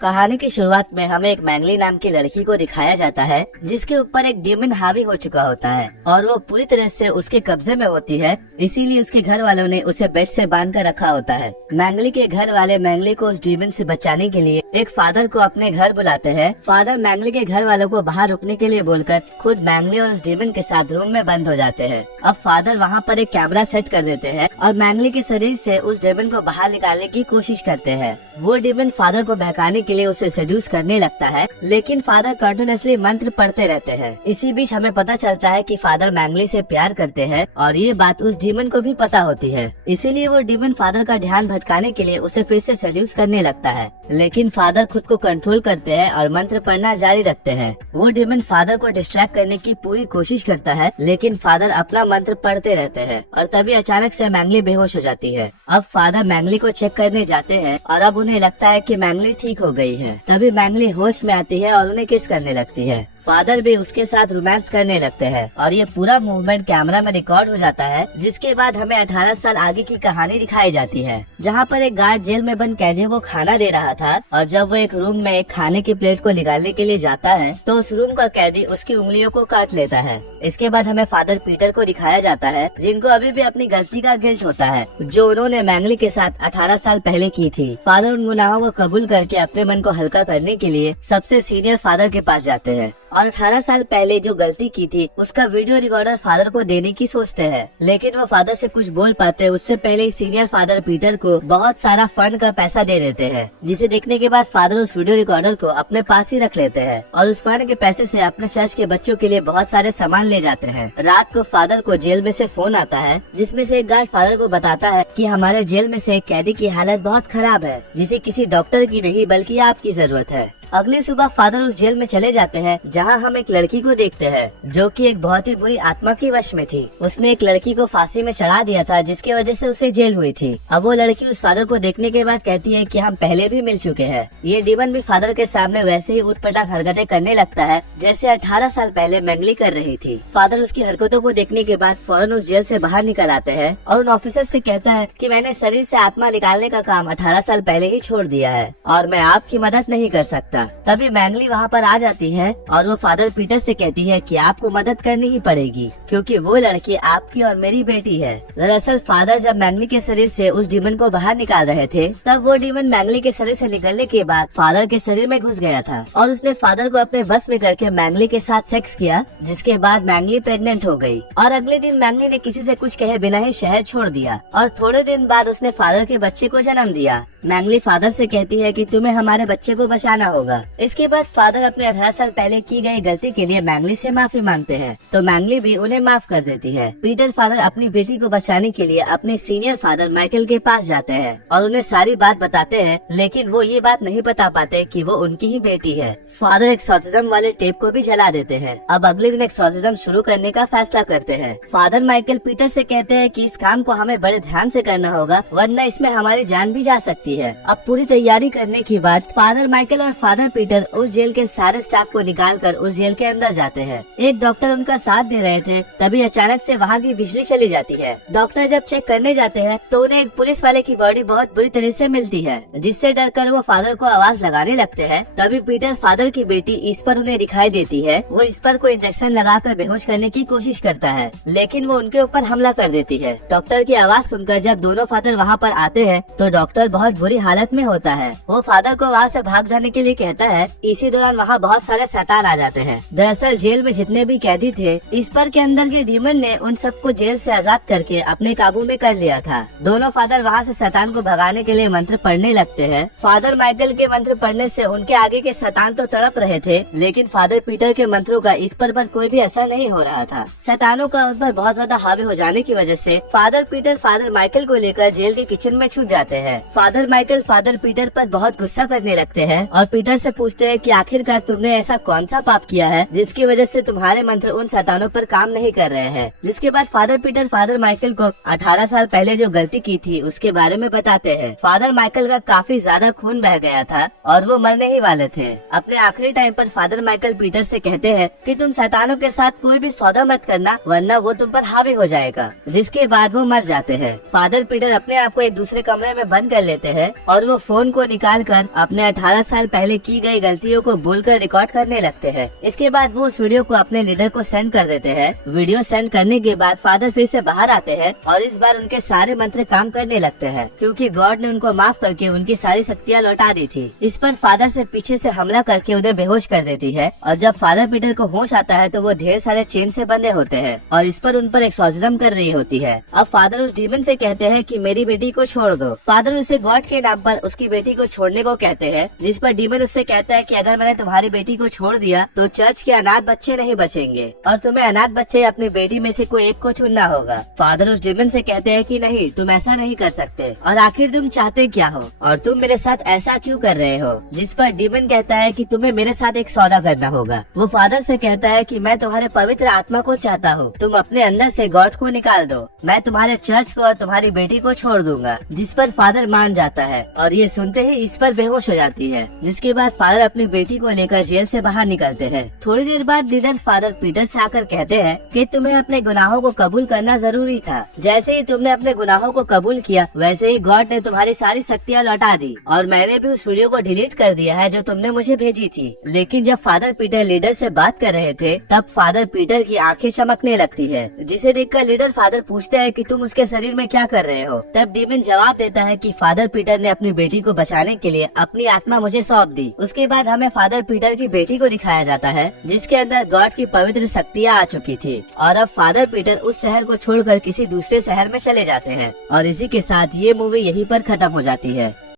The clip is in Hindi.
कहानी की शुरुआत में हमें एक मैंगली नाम की लड़की को दिखाया जाता है जिसके ऊपर एक डीमन हावी हो चुका होता है और वो पूरी तरह से उसके कब्जे में होती है। इसीलिए उसके घर वालों ने उसे बेड से बांध कर रखा होता है। मैंगली के घर वाले मैंगली को उस डीमन से बचाने के लिए एक फादर को अपने घर बुलाते हैं। फादर मैंगली के घर वालों को बाहर रुकने के लिए बोलकर खुद मैंगली और उस डीमन के साथ रूम में बंद हो जाते हैं। अब फादर वहाँ पर एक कैमरा सेट कर देते हैं और मैंगली के शरीर से उस डीमन को बाहर निकालने की कोशिश करते हैं। वो डीमन फादर को बहकाने के लिए उसे सेड्यूस करने लगता है, लेकिन फादर कंटिन्यूअसली मंत्र पढ़ते रहते हैं। इसी बीच हमें पता चलता है कि फादर मैंगली से प्यार करते हैं और ये बात उस डीमन को भी पता होती है। इसीलिए वो डीमन फादर का ध्यान भटकाने के लिए उसे फिर से सेड्यूस करने लगता है, लेकिन फादर खुद को कंट्रोल करते हैं और मंत्र पढ़ना जारी रखते हैं। वो डीमन फादर को डिस्ट्रैक्ट करने की पूरी कोशिश करता है, लेकिन फादर अपना मंत्र पढ़ते रहते हैं और तभी अचानक से मैंगली बेहोश हो जाती है। अब फादर मैंगली को चेक करने जाते हैं और अब उन्हें लगता है कि मैंगली ठीक हो गई है। तभी मैंगली होश में आती है और उन्हें किस करने लगती है। फादर भी उसके साथ रोमांस करने लगते हैं और ये पूरा मूवमेंट कैमरा में रिकॉर्ड हो जाता है। जिसके बाद हमें 18 साल आगे की कहानी दिखाई जाती है, जहाँ पर एक गार्ड जेल में बंद कैदियों को खाना दे रहा था और जब वो एक रूम में एक खाने की प्लेट को निकालने के लिए जाता है तो उस रूम का कैदी उसकी उंगलियों को काट लेता है। इसके बाद हमें फादर पीटर को दिखाया जाता है, जिनको अभी भी अपनी गलती का गिल्ट होता है जो उन्होंने मैंगली के साथ 18 साल पहले की थी। फादर उन गुनाहों को कबूल करके अपने मन को हल्का करने के लिए सबसे सीनियर फादर के पास जाते हैं और 18 साल पहले जो गलती की थी उसका वीडियो रिकॉर्डर फादर को देने की सोचते हैं, लेकिन वो फादर से कुछ बोल पाते उससे पहले ही सीनियर फादर पीटर को बहुत सारा फंड का पैसा दे देते हैं, जिसे देखने के बाद फादर उस वीडियो रिकॉर्डर को अपने पास ही रख लेते हैं और उस फंड के पैसे से अपने चर्च के बच्चों के लिए बहुत सारे सामान ले जाते हैं। रात को फादर को जेल में से फोन आता है, जिसमें से एक गार्ड फादर को बताता है कि हमारे जेल में से एक कैदी की हालत बहुत खराब है, जिसे किसी डॉक्टर की नहीं बल्कि आपकी जरूरत है। अगली सुबह फादर उस जेल में चले जाते हैं, जहां हम एक लड़की को देखते हैं जो कि एक बहुत ही बुरी आत्मा की वश में थी। उसने एक लड़की को फांसी में चढ़ा दिया था, जिसकी वजह से उसे जेल हुई थी। अब वो लड़की उस फादर को देखने के बाद कहती है कि हम पहले भी मिल चुके हैं। ये डीमन भी फादर के सामने वैसे ही उठपटांग हरकतें करने लगता है जैसे 18 साल पहले मैंगली कर रही थी। फादर उसकी हरकतों को देखने के बाद फौरन उस जेल से बाहर निकल आते हैं और उन ऑफिसर से कहता है कि मैंने शरीर से आत्मा निकालने का काम 18 साल पहले ही छोड़ दिया है और मैं आपकी मदद नहीं कर सकता। तभी मैंगली वहाँ पर आ जाती है और वो फादर पीटर से कहती है कि आपको मदद करनी ही पड़ेगी क्योंकि वो लड़की आपकी और मेरी बेटी है। दरअसल फादर जब मैंगली के शरीर से उस डीमन को बाहर निकाल रहे थे, तब वो डीमन मैंगली के शरीर से निकलने के बाद फादर के शरीर में घुस गया था और उसने फादर को अपने बस में करके मैंगली के साथ सेक्स किया, जिसके बाद मैंगली प्रेग्नेंट हो गई और अगले दिन मैंगली ने किसी से कुछ कहे बिना ही शहर छोड़ दिया और थोड़े दिन बाद उसने फादर के बच्चे को जन्म दिया। मैंगली फादर से कहती है कि तुम्हें हमारे बच्चे को बचाना होगा। इसके बाद फादर अपने 18 साल पहले की गई गलती के लिए मैंगली से माफी मांगते हैं, तो मैंगली भी उन्हें माफ कर देती है। पीटर फादर अपनी बेटी को बचाने के लिए अपने सीनियर फादर माइकल के पास जाते हैं और उन्हें सारी बात बताते हैं, लेकिन वो ये बात नहीं बता पाते कि वो उनकी ही बेटी है। फादर एक्सॉर्सिज्म वाले टेप को भी जला देते हैं। अब अगले दिन एक्सॉर्सिज्म शुरू करने का फैसला करते हैं। फादर माइकल पीटर से कहते हैं कि इस काम को हमें बड़े ध्यान से करना होगा, वरना इसमें हमारी जान भी जा सकती है। अब पूरी तैयारी करने के बाद फादर माइकल और फादर पीटर उस जेल के सारे स्टाफ को निकालकर उस जेल के अंदर जाते हैं। एक डॉक्टर उनका साथ दे रहे थे, तभी अचानक से वहाँ की बिजली चली जाती है। डॉक्टर जब चेक करने जाते हैं तो उन्हें एक पुलिस वाले की बॉडी बहुत बुरी तरह से मिलती है, जिससे डरकर वो फादर को आवाज लगाने लगते हैं। तभी पीटर फादर की बेटी इस पर उन्हें दिखाई देती है। वो इस पर को इंजेक्शन लगाकर बेहोश करने की कोशिश करता है, लेकिन वो उनके ऊपर हमला कर देती है। डॉक्टर की आवाज सुनकर जब दोनों फादर वहाँ पर आते हैं तो डॉक्टर बहुत बुरी हालत में होता है। वो फादर को वहाँ से भाग जाने के लिए कहता है। इसी दौरान वहाँ बहुत सारे शैतान आ जाते हैं। दरअसल जेल में जितने भी कैदी थे, इस पर के अंदर के डीमन ने उन सबको जेल से आजाद करके अपने काबू में कर लिया था। दोनों फादर वहाँ से शैतान को भगाने के लिए मंत्र पढ़ने लगते हैं। फादर माइकल के मंत्र पढ़ने से उनके आगे के शैतान तो तड़प रहे थे, लेकिन फादर पीटर के मंत्रों का इस पर कोई भी असर नहीं हो रहा था। शैतानों का उस पर बहुत ज्यादा हावी हो जाने की वजह से फादर पीटर फादर माइकल को लेकर जेल के किचन में छुप जाते हैं। फादर माइकल फादर पीटर पर बहुत गुस्सा करने लगते हैं और पीटर से पूछते हैं कि आखिरकार तुमने ऐसा कौन सा पाप किया है जिसकी वजह से तुम्हारे मंत्र उन शैतानों पर काम नहीं कर रहे हैं। जिसके बाद फादर पीटर फादर माइकल को 18 साल पहले जो गलती की थी उसके बारे में बताते हैं। फादर माइकल का काफी ज्यादा खून बह गया था और वो मरने ही वाले थे। अपने आखिरी टाइम पर फादर माइकल पीटर से कहते हैं कि तुम शैतानों के साथ कोई भी सौदा मत करना वरना वो तुम पर हावी हो जाएगा। जिसके बाद वो मर जाते हैं। फादर पीटर अपने आप को एक दूसरे कमरे में बंद कर लेते हैं और वो फोन को निकाल कर अपने 18 साल पहले की गई गलतियों को बोलकर रिकॉर्ड करने लगते हैं। इसके बाद वो उस वीडियो को अपने लीडर को सेंड कर देते हैं। वीडियो सेंड करने के बाद फादर फिर से बाहर आते हैं और इस बार उनके सारे मंत्र काम करने लगते हैं क्योंकि गॉड ने उनको माफ करके उनकी सारी शक्तियाँ लौटा दी थी। इस पर फादर से पीछे से हमला करके उन्हें बेहोश कर देती है और जब फादर पीटर को होश आता है तो वो ढेर सारे चेन से बंधे होते हैं और इस पर उन पर एक्सॉर्सिज्म कर रही होती है। अब फादर उस डीमन से कहते हैं कि मेरी बेटी को छोड़ दो। फादर उसे गॉड के नाम पर उसकी बेटी को छोड़ने को कहते हैं। जिस पर डीमन उससे कहता है कि अगर मैंने तुम्हारी बेटी को छोड़ दिया तो चर्च के अनाथ बच्चे नहीं बचेंगे और तुम्हें अनाथ बच्चे अपनी बेटी में से कोई एक को चुनना होगा। फादर उस डीमन से कहते हैं कि नहीं, तुम ऐसा नहीं कर सकते और आखिर तुम चाहते क्या हो और तुम मेरे साथ ऐसा क्यों कर रहे हो। जिस पर डीमन कहता है कि तुम्हें मेरे साथ एक सौदा करना होगा। वो फादर से कहता है कि मैं तुम्हारे पवित्र आत्मा को चाहता हूँ, तुम अपने अंदर से गॉड को निकाल दो, मैं तुम्हारे चर्च को और तुम्हारी बेटी को छोड़ दूंगा। जिस पर फादर मान जाता है और ये सुनते ही इस पर बेहोश हो जाती है। जिसके बाद फादर अपनी बेटी को लेकर जेल से बाहर निकलते हैं। थोड़ी देर बाद लीडर फादर पीटर से आकर कहते हैं कि तुम्हें अपने गुनाहों को कबूल करना जरूरी था। जैसे ही तुमने अपने गुनाहों को कबूल किया वैसे ही गॉड ने तुम्हारी सारी शक्तियाँ लौटा दी और मैंने भी उस वीडियो को डिलीट कर दिया है जो तुमने मुझे भेजी थी। लेकिन जब फादर पीटर लीडर से बात कर रहे थे तब फादर पीटर की आंखें चमकने लगती है, जिसे देखकर लीडर फादर पूछते हैं कि तुम उसके शरीर में क्या कर रहे हो। तब डीमन जवाब देता है कि फादर पीटर ने अपनी बेटी को बचाने के लिए अपनी आत्मा मुझे सौंप दी। उसके बाद हमें फादर पीटर की बेटी को दिखाया जाता है जिसके अंदर गॉड की पवित्र शक्तियाँ आ चुकी थी और अब फादर पीटर उस शहर को छोड़कर किसी दूसरे शहर में चले जाते हैं और इसी के साथ ये मूवी यहीं पर खत्म हो जाती है।